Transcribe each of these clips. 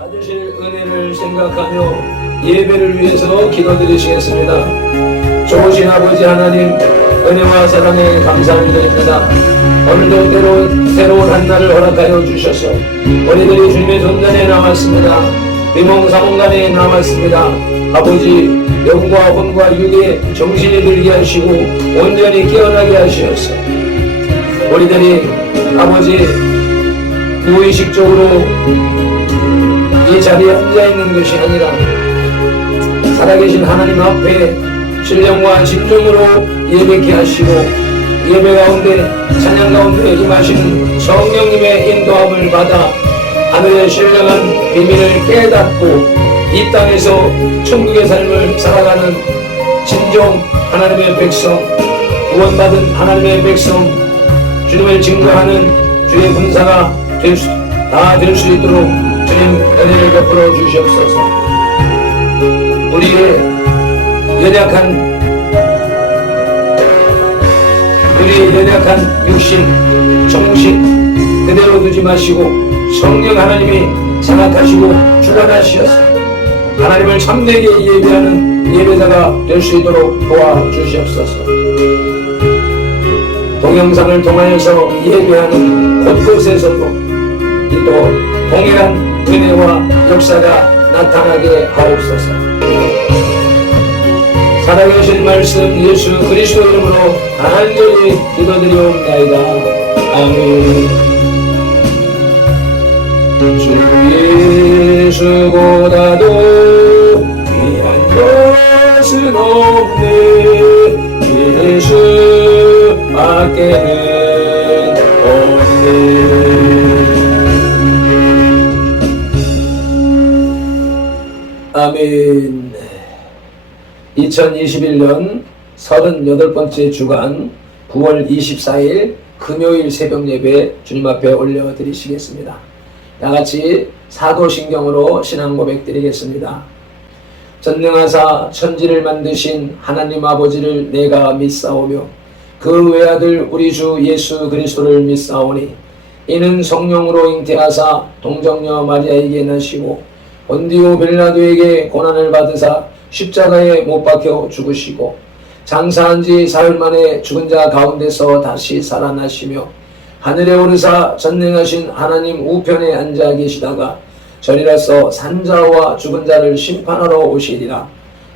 받으실 은혜를 생각하며 예배를 위해서 기도드리시겠습니다. 좋으신 아버지 하나님, 은혜와 사랑에 감사드립니다. 오늘도 새로운 한날을 허락하여 주셔서 우리들이 주님의 존전에 남았습니다. 비몽사몽간에 남았습니다. 아버지, 영과 혼과 육에 정신이 들게 하시고 온전히 깨어나게 하시옵소서. 우리들이 아버지 무의식적으로 이 자리에 앉아있는 것이 아니라 살아계신 하나님 앞에 신령과 진정으로 예배케 하시고 예배 가운데 찬양 가운데 임하시는 성령님의 인도함을 받아 하늘의 신령한 비밀을 깨닫고 이 땅에서 천국의 삶을 살아가는 진정 하나님의 백성, 구원받은 하나님의 백성, 주님을 증거하는 주의 군사가 다 될 수 있도록 주님 은혜를 베풀어 주시옵소서. 우리의 연약한 육신, 정신 그대로 두지 마시고 성령 하나님이 장악하시고 주관하시어서 하나님을 참되게 예배하는 예배자가 될 수 있도록 도와주시옵소서. 동영상을 통하여서 예배하는 곳곳에서도 또 동일한 은혜와 역사가 나타나게 하옵소서. 살아계신 말씀 예수 그리스도 이름으로 간절히 기도드리옵나이다. 아멘. 주 예수보다도 귀한 것은 없네. 예수 밖에는 없네. 아멘. 2021년 38번째 주간 9월 24일 금요일 새벽 예배 주님 앞에 올려드리시겠습니다. 다같이 사도신경으로 신앙 고백 드리겠습니다. 전능하사 천지를 만드신 하나님 아버지를 내가 믿사오며 그 외아들 우리 주 예수 그리스도를 믿사오니 이는 성령으로 잉태하사 동정녀 마리아에게 나시고 본디오 빌라도에게 고난을 받으사 십자가에 못 박혀 죽으시고 장사한 지 사흘 만에 죽은 자 가운데서 다시 살아나시며 하늘에 오르사 전능하신 하나님 우편에 앉아 계시다가 저리라서 산자와 죽은 자를 심판하러 오시리라.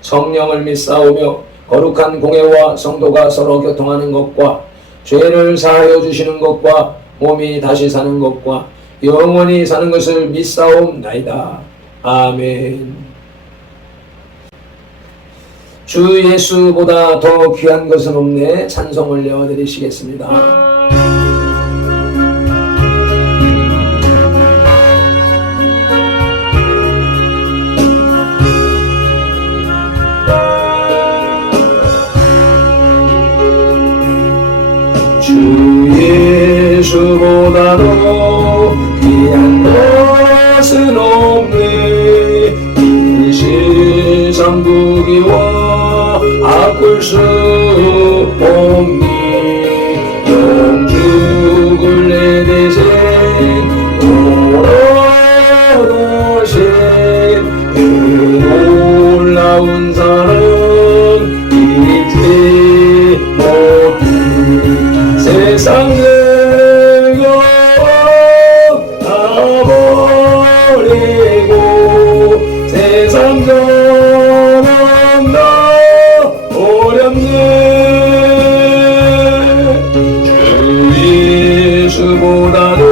성령을 믿사오며 거룩한 공회와 성도가 서로 교통하는 것과 죄를 사하여 주시는 것과 몸이 다시 사는 것과 영원히 사는 것을 믿사옵나이다. 아멘. 주 예수보다 더 귀한 것은 없네. 찬송 올려드리시겠습니다. 주 예수보다도 귀한 것은 없네. 이 세상 부귀와 아꿀 수 없니. 영죽을 내 대신 돌아가신 그 놀라운 사랑 잊지 못해. 세상 내가 다 버리고 세상 전원 다 버렸네. 주 예수보다도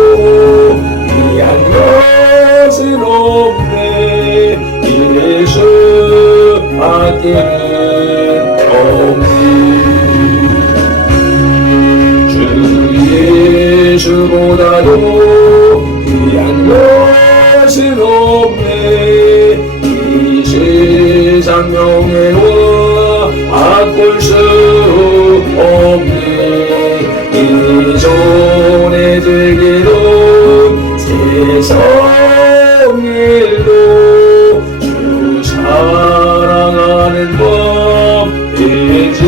귀한 것은 없네. 예수 밖에는 없네. 예수보다도 귀한 것은 없네. 이 세상 명예와 바꿀 수 없네. 이 손에 들기로 세상 일도 주 사랑하는 법 되지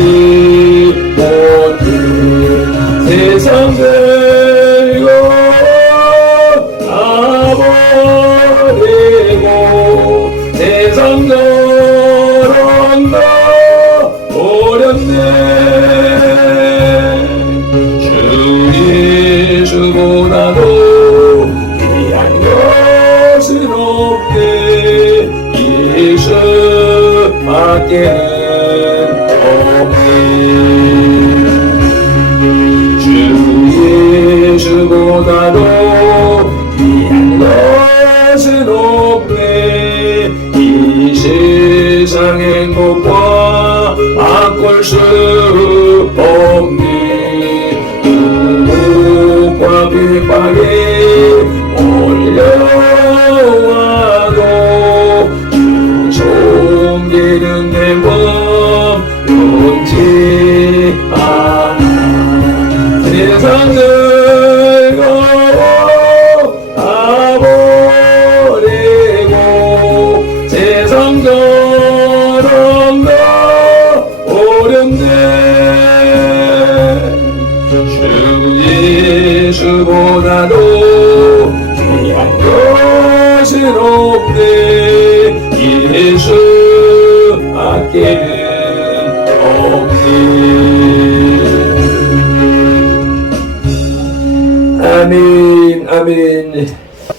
못해. 세상 내가 다 버리고 없네. 예수밖에는 없네. 주 예수보다도 귀한 것은 없네. 이 세상 행복과 바꿀 수 없네. 우국과 핍박에 올려와도 주 섬기는 내 맘 변치 않아. 세상 늙어가버리고 세상처럼 나 어렵네. 주 예수보다도 귀한 것은 없네. 예수 밖에는 없네. 아멘, 아멘.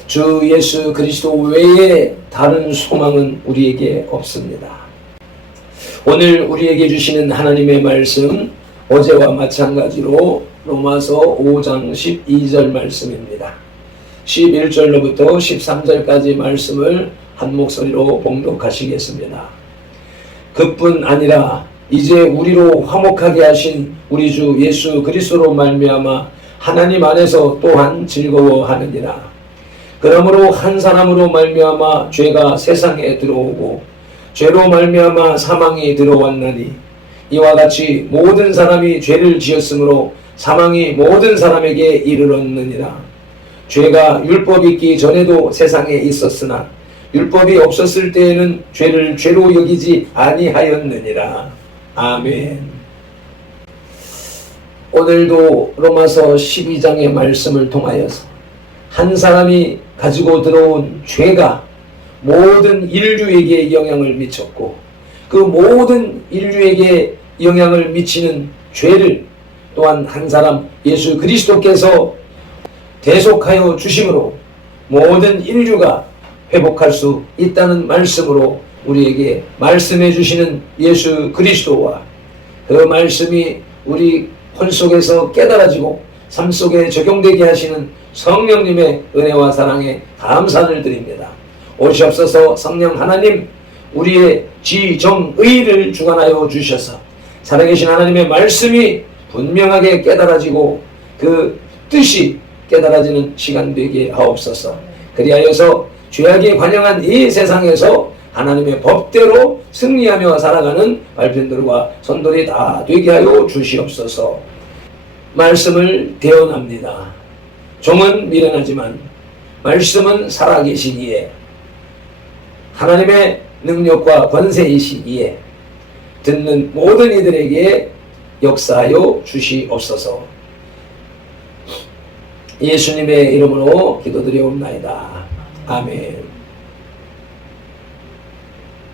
주 예수 그리스도 외에 다른 소망은 우리에게 없습니다. 오늘 우리에게 주시는 하나님의 말씀, 어제와 마찬가지로 로마서 5장 12절 말씀입니다. 11절로부터 13절까지 말씀을 한 목소리로 봉독하시겠습니다. 그뿐 아니라 이제 우리로 화목하게 하신 우리 주 예수 그리스도로 말미암아 하나님 안에서 또한 즐거워하느니라. 그러므로 한 사람으로 말미암아 죄가 세상에 들어오고 죄로 말미암아 사망이 들어왔나니 이와 같이 모든 사람이 죄를 지었으므로 사망이 모든 사람에게 이르렀느니라. 죄가 율법이 있기 전에도 세상에 있었으나 율법이 없었을 때에는 죄를 죄로 여기지 아니하였느니라. 아멘. 오늘도 로마서 12장의 말씀을 통하여서 한 사람이 가지고 들어온 죄가 모든 인류에게 영향을 미쳤고 그 모든 인류에게 영향을 미치는 죄를 또한 한 사람 예수 그리스도께서 대속하여 주심으로 모든 인류가 회복할 수 있다는 말씀으로 우리에게 말씀해 주시는 예수 그리스도와 그 말씀이 우리 혼 속에서 깨달아지고 삶 속에 적용되게 하시는 성령님의 은혜와 사랑에 감사를 드립니다. 오시옵소서. 성령 하나님, 우리의 지정의를 주관하여 주셔서 살아계신 하나님의 말씀이 분명하게 깨달아지고 그 뜻이 깨달아지는 시간 되게 하옵소서. 그리하여서 죄악이 관영한 이 세상에서 하나님의 법대로 승리하며 살아가는 발편들과 손들이 다 되게 하여 주시옵소서. 말씀을 대언합니다. 종은 미련하지만 말씀은 살아계시기에 하나님의 능력과 권세이시기에 듣는 모든 이들에게 역사하여 주시옵소서. 예수님의 이름으로 기도드리옵나이다. 아멘.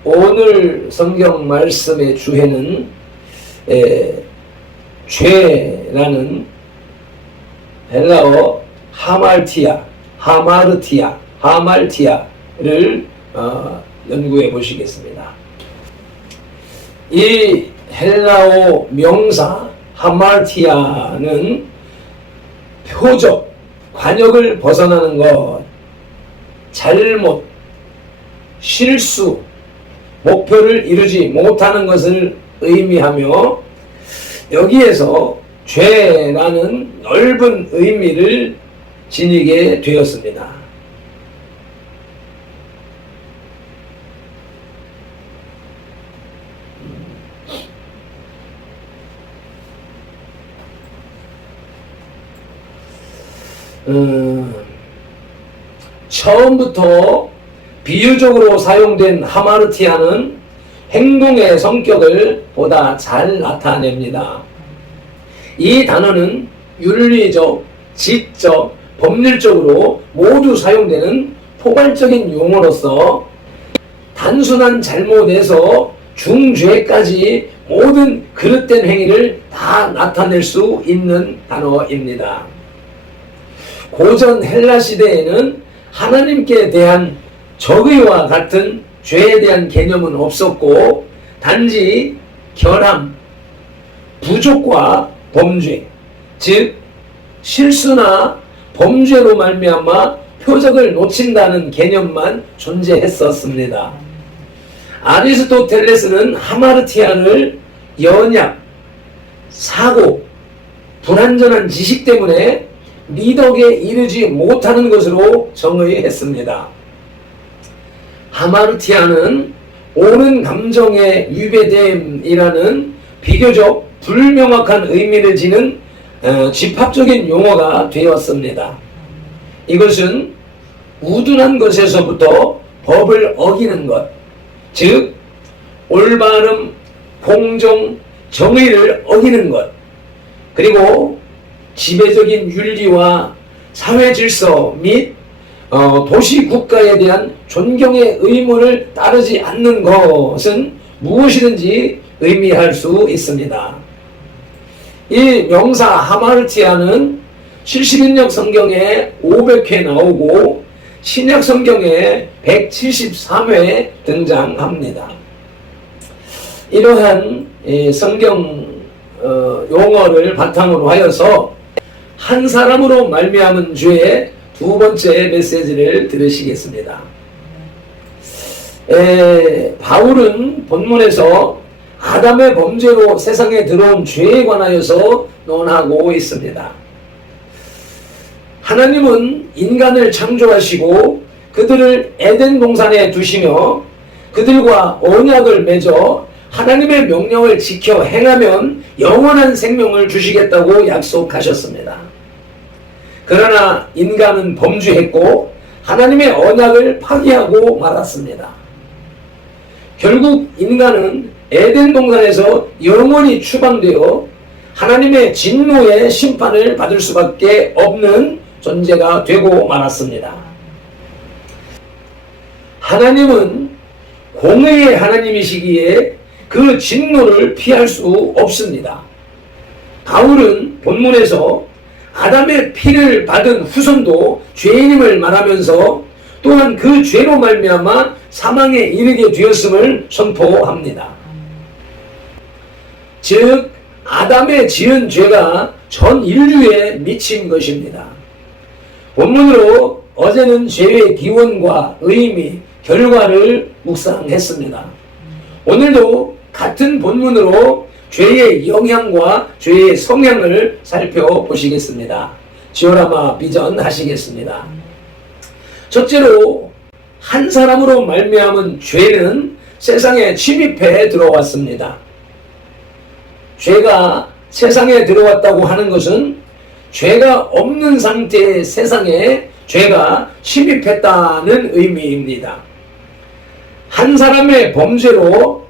오늘 성경 말씀의 주해는 죄라는 헬라어 하말티아를 연구해 보시겠습니다. 이 헬라어 명사 하말티아는 표적, 관역을 벗어나는 것, 잘못, 실수, 목표를 이루지 못하는 것을 의미하며 여기에서 죄라는 넓은 의미를 지니게 되었습니다. 처음부터 비유적으로 사용된 하마르티아는 행동의 성격을 보다 잘 나타냅니다. 이 단어는 윤리적, 지적, 법률적으로 모두 사용되는 포괄적인 용어로서 단순한 잘못에서 중죄까지 모든 그릇된 행위를 다 나타낼 수 있는 단어입니다. 고전 헬라 시대에는 하나님께 대한 적의와 같은 죄에 대한 개념은 없었고 단지 결함, 부족과 범죄, 즉 실수나 범죄로 말미암아 표적을 놓친다는 개념만 존재했었습니다. 아리스토텔레스는 하마르티아를 연약, 사고, 불완전한 지식 때문에 미덕에 이르지 못하는 것으로 정의했습니다. 하마르티아는 옳은 감정의 유배됨이라는 비교적 불명확한 의미를 지닌 집합적인 용어가 되었습니다. 이것은 우둔한 것에서부터 법을 어기는 것, 즉 올바름, 공정, 정의를 어기는 것, 그리고 지배적인 윤리와 사회 질서 및 도시 국가에 대한 존경의 의무를 따르지 않는 것은 무엇이든지 의미할 수 있습니다. 이 명사 하마르티아는 71력 성경에 500회 나오고 신약 성경에 173회 등장합니다. 이러한 성경 용어를 바탕으로 하여서 한 사람으로 말미암은 죄의 두 번째 메시지를 들으시겠습니다. 바울은 본문에서 아담의 범죄로 세상에 들어온 죄에 관하여서 논하고 있습니다. 하나님은 인간을 창조하시고 그들을 에덴 동산에 두시며 그들과 언약을 맺어 하나님의 명령을 지켜 행하면 영원한 생명을 주시겠다고 약속하셨습니다. 그러나 인간은 범죄했고 하나님의 언약을 파기하고 말았습니다. 결국 인간은 에덴 동산에서 영원히 추방되어 하나님의 진노의 심판을 받을 수밖에 없는 존재가 되고 말았습니다. 하나님은 공의의 하나님이시기에 그 진노를 피할 수 없습니다. 바울은 본문에서 아담의 피를 받은 후손도 죄인임을 말하면서 또한 그 죄로 말미암아 사망에 이르게 되었음을 선포합니다. 즉 아담의 지은 죄가 전 인류에 미친 것입니다. 본문으로 어제는 죄의 기원과 의미, 결과를 묵상했습니다. 오늘도 같은 본문으로 죄의 영향과 죄의 성향을 살펴보시겠습니다. 지오라마 비전 하시겠습니다. 첫째로 한 사람으로 말미암은 죄는 세상에 침입해 들어왔습니다. 죄가 세상에 들어왔다고 하는 것은 죄가 없는 상태의 세상에 죄가 침입했다는 의미입니다. 한 사람의 범죄로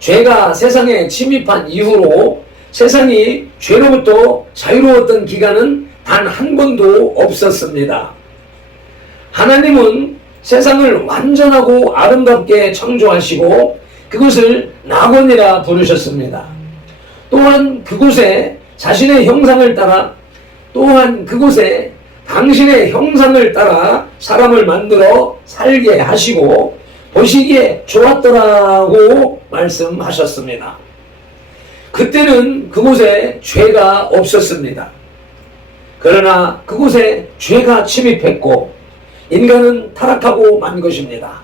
죄가 세상에 침입한 이후로 세상이 죄로부터 자유로웠던 기간은 단 한 번도 없었습니다. 하나님은 세상을 완전하고 아름답게 창조하시고 그것을 낙원이라 부르셨습니다. 또한 그곳에 자신의 형상을 따라 또한 그곳에 당신의 형상을 따라 사람을 만들어 살게 하시고 보시기에 좋았더라고 말씀하셨습니다. 그때는 그곳에 죄가 없었습니다. 그러나 그곳에 죄가 침입했고 인간은 타락하고 만 것입니다.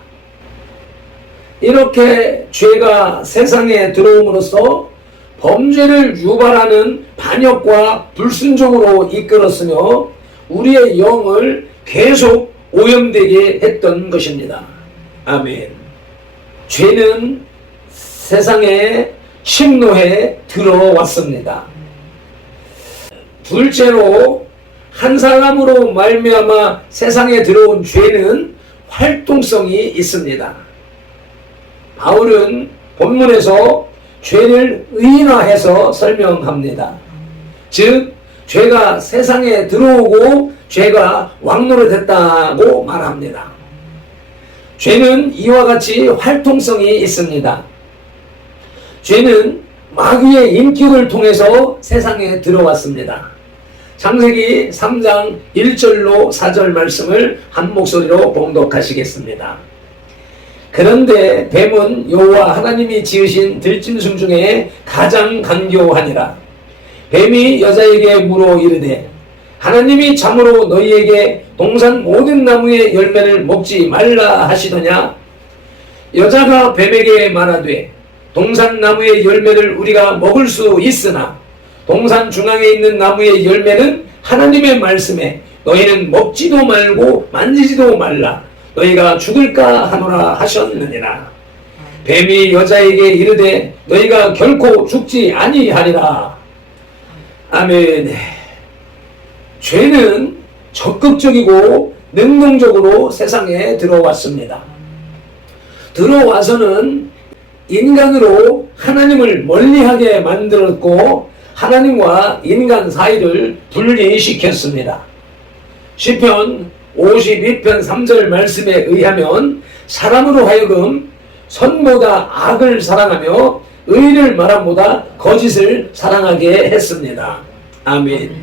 이렇게 죄가 세상에 들어옴으로써 범죄를 유발하는 반역과 불순종으로 이끌었으며 우리의 영을 계속 오염되게 했던 것입니다. 아멘. 죄는 세상에 침노해 들어왔습니다. 둘째로 한 사람으로 말미암아 세상에 들어온 죄는 활동성이 있습니다. 바울은 본문에서 죄를 의인화해서 설명합니다. 즉 죄가 세상에 들어오고 죄가 왕노릇했다고 말합니다. 죄는 이와 같이 활동성이 있습니다. 죄는 마귀의 인격을 통해서 세상에 들어왔습니다. 창세기 3장 1절로 4절 말씀을 한 목소리로 봉독하시겠습니다. 그런데 뱀은 여호와 하나님이 지으신 들짐승 중에 가장 간교하니라. 뱀이 여자에게 물어 이르되 하나님이 참으로 너희에게 동산 모든 나무의 열매를 먹지 말라 하시더냐? 여자가 뱀에게 말하되 동산 나무의 열매를 우리가 먹을 수 있으나 동산 중앙에 있는 나무의 열매는 하나님의 말씀에 너희는 먹지도 말고 만지지도 말라 너희가 죽을까 하노라 하셨느니라. 뱀이 여자에게 이르되 너희가 결코 죽지 아니하리라. 아멘. 죄는 적극적이고 능동적으로 세상에 들어왔습니다. 들어와서는 인간으로 하나님을 멀리하게 만들었고 하나님과 인간 사이를 분리시켰습니다. 시편 52편 3절 말씀에 의하면 사람으로 하여금 선보다 악을 사랑하며 의를 말함보다 거짓을 사랑하게 했습니다. 아멘.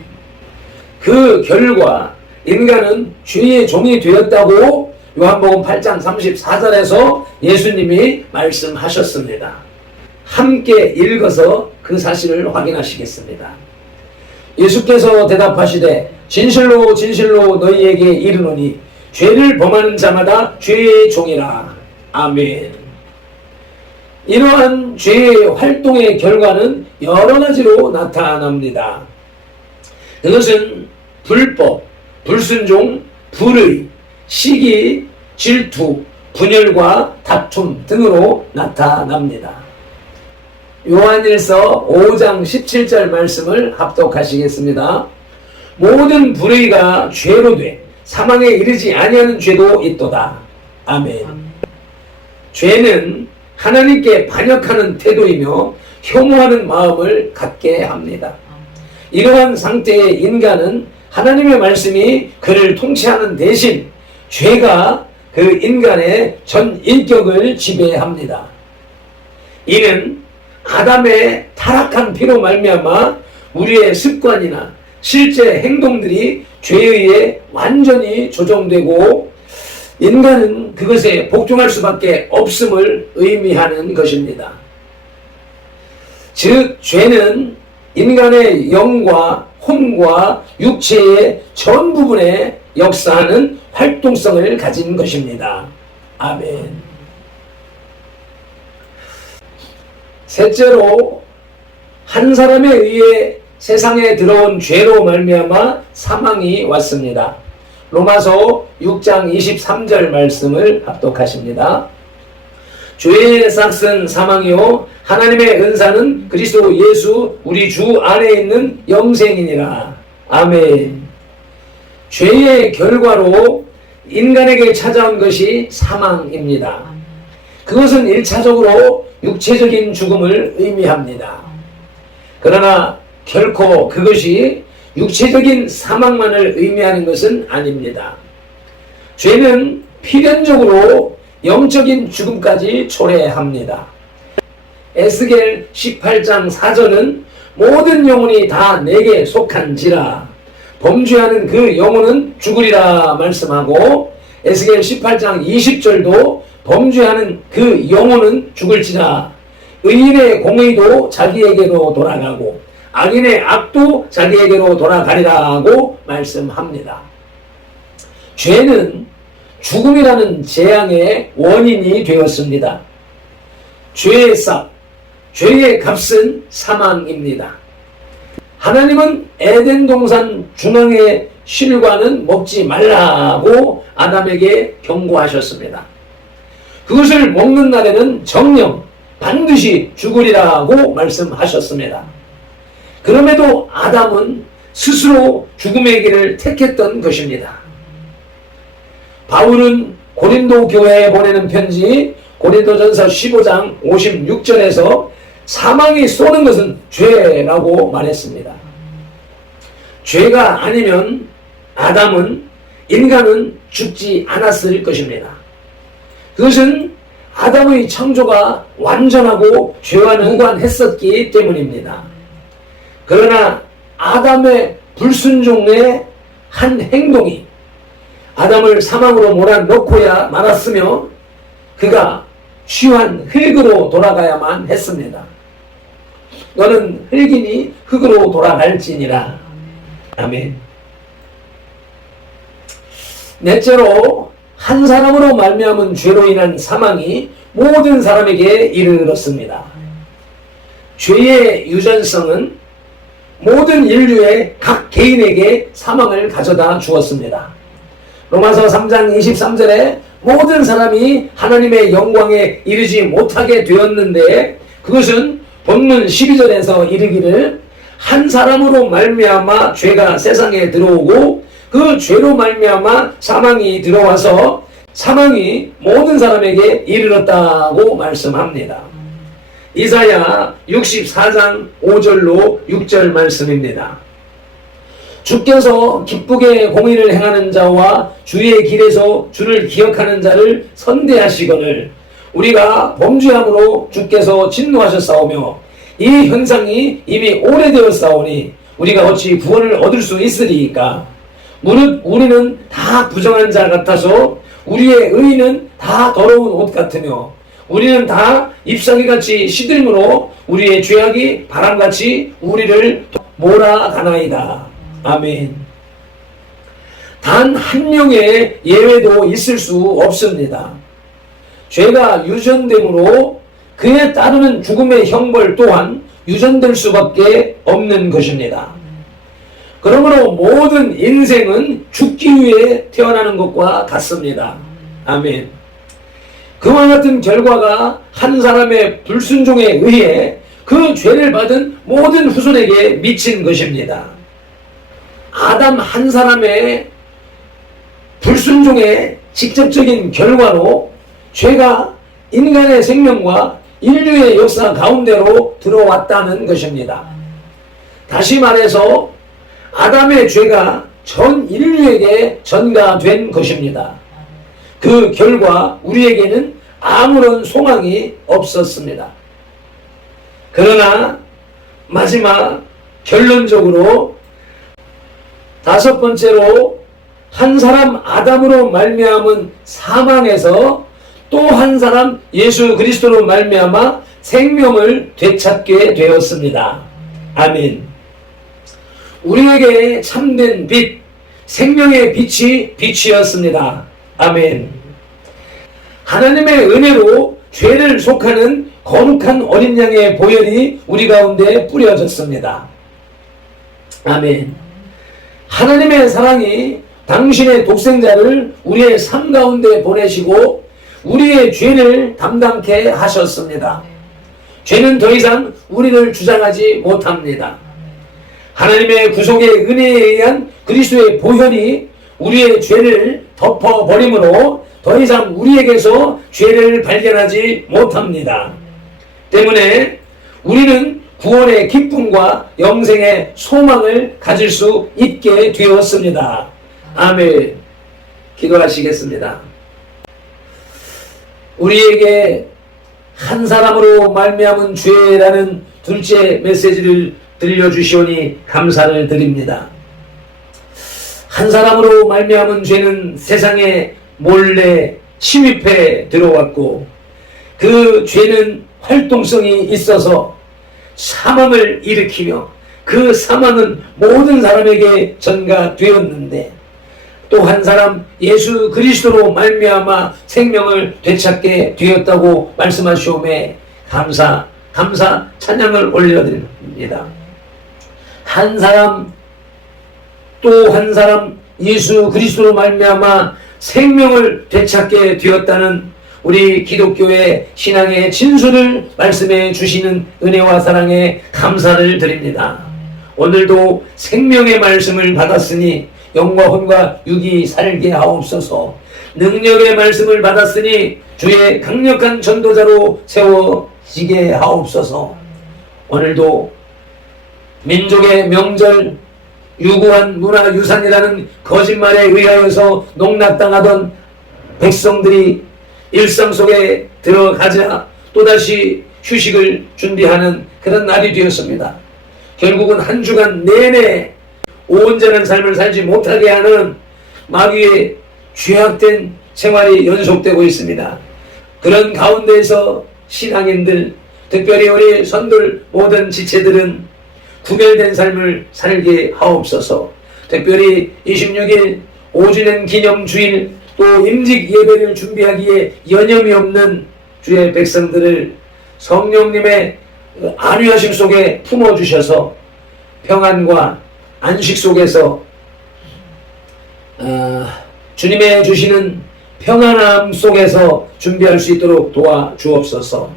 그 결과 인간은 죄의 종이 되었다고 요한복음 8장 34절에서 예수님이 말씀하셨습니다. 함께 읽어서 그 사실을 확인하시겠습니다. 예수께서 대답하시되 진실로 진실로 너희에게 이르노니 죄를 범하는 자마다 죄의 종이라. 아멘. 이러한 죄의 활동의 결과는 여러 가지로 나타납니다. 그것은 불법, 불순종, 불의, 시기, 질투, 분열과 다툼 등으로 나타납니다. 요한일서 5장 17절 말씀을 합독하시겠습니다. 모든 불의가 죄로 돼 사망에 이르지 아니하는 죄도 있도다. 아멘. 죄는 하나님께 반역하는 태도이며 혐오하는 마음을 갖게 합니다. 이러한 상태의 인간은 하나님의 말씀이 그를 통치하는 대신 죄가 그 인간의 전 인격을 지배합니다. 이는 아담의 타락한 피로 말미암아 우리의 습관이나 실제 행동들이 죄에 의해 완전히 조정되고 인간은 그것에 복종할 수밖에 없음을 의미하는 것입니다. 즉 죄는 인간의 영과 혼과 육체의 전 부분에 역사하는 활동성을 가진 것입니다. 아멘. 셋째로 한 사람에 의해 세상에 들어온 죄로 말미암아 사망이 왔습니다. 로마서 6장 23절 말씀을 합독하십니다. 죄의 삭은 사망이요 하나님의 은사는 그리스도 예수 우리 주 안에 있는 영생이니라. 아멘. 죄의 결과로 인간에게 찾아온 것이 사망입니다. 그것은 1차적으로 육체적인 죽음을 의미합니다. 그러나 결코 그것이 육체적인 사망만을 의미하는 것은 아닙니다. 죄는 필연적으로 영적인 죽음까지 초래합니다. 에스겔 18장 4절은 모든 영혼이 다 내게 속한지라 범죄하는 그 영혼은 죽으리라 말씀하고 에스겔 18장 20절도 범죄하는 그 영혼은 죽을지라 의인의 공의도 자기에게로 돌아가고 악인의 악도 자기에게로 돌아가리라고 말씀합니다. 죄는 죽음이라는 재앙의 원인이 되었습니다. 죄의 싹, 죄의 값은 사망입니다. 하나님은 에덴 동산 중앙의 실과는 먹지 말라고 아담에게 경고하셨습니다. 그것을 먹는 날에는 정령 반드시 죽으리라고 말씀하셨습니다. 그럼에도 아담은 스스로 죽음의 길을 택했던 것입니다. 바울은 고린도 교회에 보내는 편지 고린도전서 15장 56절에서 사망이 쏘는 것은 죄라고 말했습니다. 죄가 아니면 인간은 죽지 않았을 것입니다. 그것은 아담의 창조가 완전하고 죄와는 무관했었기 때문입니다. 그러나 아담의 불순종의 한 행동이 아담을 사망으로 몰아넣고야 말았으며 그가 취한 흙으로 돌아가야만 했습니다. 너는 흙이니 흙으로 돌아갈지니라. 아멘. 넷째로 한 사람으로 말미암은 죄로 인한 사망이 모든 사람에게 이르렀습니다. 죄의 유전성은 모든 인류의 각 개인에게 사망을 가져다 주었습니다. 로마서 3장 23절에 모든 사람이 하나님의 영광에 이르지 못하게 되었는데 그것은 본문 12절에서 이르기를 한 사람으로 말미암아 죄가 세상에 들어오고 그 죄로 말미암아 사망이 들어와서 사망이 모든 사람에게 이르렀다고 말씀합니다. 이사야 64장 5절로 6절 말씀입니다. 주께서 기쁘게 공의를 행하는 자와 주의 길에서 주를 기억하는 자를 선대하시거늘 우리가 범죄함으로 주께서 진노하셨사오며 이 현상이 이미 오래되었사오니 우리가 어찌 구원을 얻을 수 있으리이까. 무릇 우리는 다 부정한 자 같아서 우리의 의는 다 더러운 옷 같으며 우리는 다 잎사귀같이 시들므로 우리의 죄악이 바람같이 우리를 몰아가나이다. 아멘. 단 한 명의 예외도 있을 수 없습니다. 죄가 유전됨으로 그에 따르는 죽음의 형벌 또한 유전될 수밖에 없는 것입니다. 그러므로 모든 인생은 죽기 위해 태어나는 것과 같습니다. 아멘. 그와 같은 결과가 한 사람의 불순종에 의해 그 죄를 받은 모든 후손에게 미친 것입니다. 아담 한 사람의 불순종의 직접적인 결과로 죄가 인간의 생명과 인류의 역사 가운데로 들어왔다는 것입니다. 다시 말해서 아담의 죄가 전 인류에게 전가된 것입니다. 그 결과 우리에게는 아무런 소망이 없었습니다. 그러나 마지막 결론적으로 다섯 번째로 한 사람 아담으로 말미암은 사망에서 또 한 사람 예수 그리스도로 말미암아 생명을 되찾게 되었습니다. 아멘. 우리에게 참된 빛, 생명의 빛이 빛이었습니다. 아멘. 하나님의 은혜로 죄를 속하는 거룩한 어린 양의 보혈이 우리 가운데 뿌려졌습니다. 아멘. 하나님의 사랑이 당신의 독생자를 우리의 삶 가운데 보내시고 우리의 죄를 담당케 하셨습니다. 죄는 더 이상 우리를 주장하지 못합니다. 하나님의 구속의 은혜에 의한 그리스도의 보혈이 우리의 죄를 덮어버림으로 더 이상 우리에게서 죄를 발견하지 못합니다. 때문에 우리는 구원의 기쁨과 영생의 소망을 가질 수 있게 되었습니다. 아멘. 기도하시겠습니다. 우리에게 한 사람으로 말미암은 죄라는 둘째 메시지를 들려주시오니 감사를 드립니다. 한 사람으로 말미암은 죄는 세상에 몰래 침입해 들어왔고 그 죄는 활동성이 있어서 사망을 일으키며 그 사망은 모든 사람에게 전가되었는데 또 한 사람 예수 그리스도로 말미암아 생명을 되찾게 되었다고 말씀하시오매 감사 찬양을 올려드립니다. 한 사람 또 한 사람 예수 그리스도로 말미암아 생명을 되찾게 되었다는 우리 기독교의 신앙의 진수를 말씀해 주시는 은혜와 사랑에 감사를 드립니다. 오늘도 생명의 말씀을 받았으니 영과 혼과 육이 살게 하옵소서. 능력의 말씀을 받았으니 주의 강력한 전도자로 세워지게 하옵소서. 오늘도 민족의 명절, 유구한 문화유산이라는 거짓말에 의하여서 농락당하던 백성들이 일상 속에 들어가자 또다시 휴식을 준비하는 그런 날이 되었습니다. 결국은 한 주간 내내 온전한 삶을 살지 못하게 하는 마귀의 죄악된 생활이 연속되고 있습니다. 그런 가운데에서 신앙인들, 특별히 우리 선들 모든 지체들은 구별된 삶을 살게 하옵소서. 특별히 26일 5주년 기념주일 또 임직 예배를 준비하기에 여념이 없는 주의 백성들을 성령님의 안위하심 속에 품어주셔서 평안과 안식 속에서 주님의 주시는 평안함 속에서 준비할 수 있도록 도와주옵소서.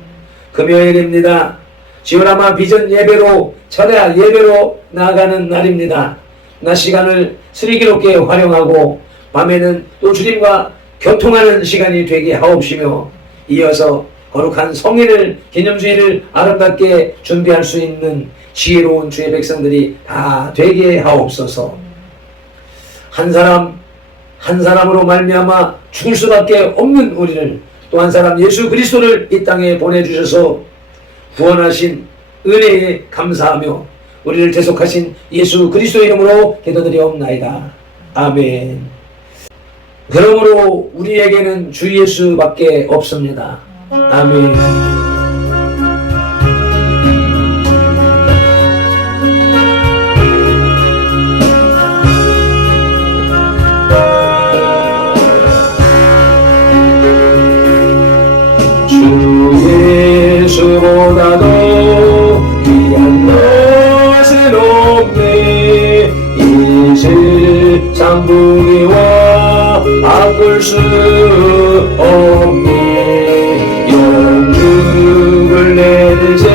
금요일입니다. 지오라마 비전 예배로 철야 예배로 나아가는 날입니다. 낮 시간을 슬기롭게 활용하고 밤에는 또 주님과 교통하는 시간이 되게 하옵시며 이어서 거룩한 성인을 기념주일을 아름답게 준비할 수 있는 지혜로운 주의 백성들이 다 되게 하옵소서. 한 사람 한 사람으로 말미암아 죽을 수밖에 없는 우리를 또 한 사람 예수 그리스도를 이 땅에 보내주셔서 구원하신 은혜에 감사하며 우리를 대속하신 예수 그리스도의 이름으로 기도드리옵나이다. 아멘. 그러므로 우리에게는 주 예수밖에 없습니다. 아멘. 주 예수보다도 귀한 것은 없네. 이 세상 부귀와 바꿀 수 없네. 영죽을 내리세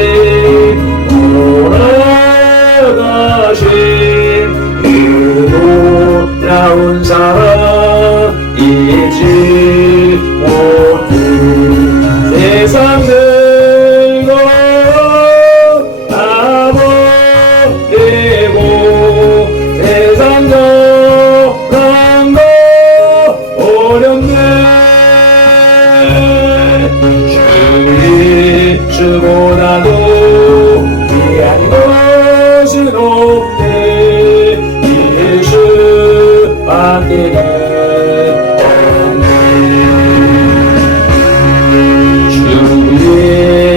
돌아가신 그 놀라운 사랑 잊지 못해. 세상 들고 다 버리고 세상 저런 거 어렵네. 주 예수보다도 귀한 것은 없네. 예수밖에는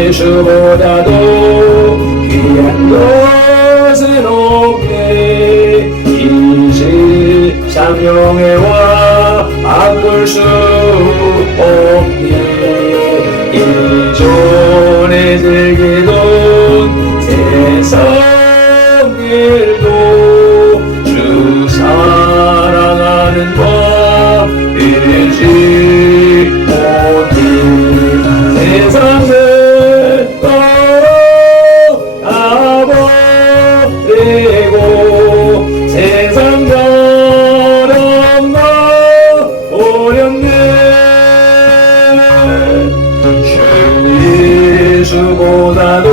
예수보다도 귀한 것은 없네. 이 세상 명예와 바꿀 수 없네. 이전에 즐기던 세상 일도 주 사랑하는 마음 잃지 못해. 세상을 버리고 세상 저런 거 어렵네. 주 예수보다도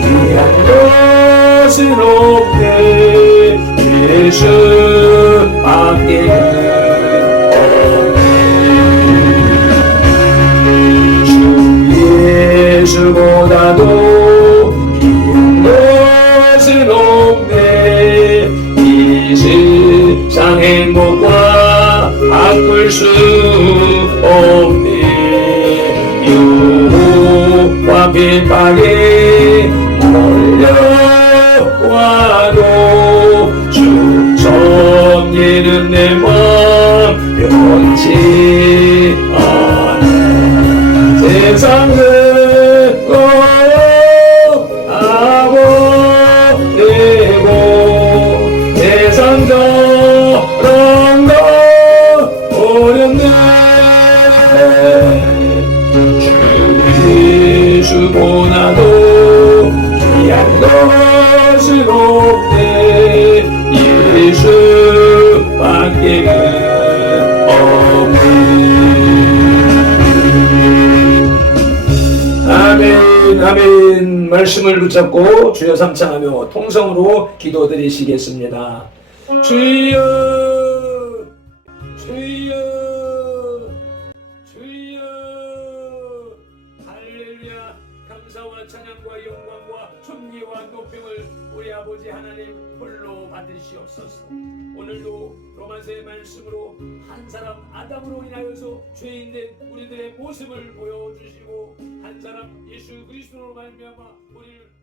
귀한 것은 없네. 예수밖에는 예수보다도 귀한 것은 없네. 이 세상 행복과 바꿀 수 없네. 유혹과 핍박에 몰려와도 주 섬기는 내 마음 변치 않아. 세상을 버리고 세상 저런 거 어렵네. 주 예수보다도 귀한 것은 없네. 예수밖에는 없네. 아멘. 아멘. 말씀을 붙잡고 주여 삼창하며 통성으로 기도드리시겠습니다. 주여 주여 주여. 할렐루야. 감사와 찬양과 영광과 존귀와 높임을 우리 아버지 하나님 홀로 받으시옵소서. 오늘도 로마서의 말씀으로 한 사람 아담으로 인하여서 죄인된 우리들의 모습을 보여주시고 한 사람 예수 그리스도로 말미암아 우리를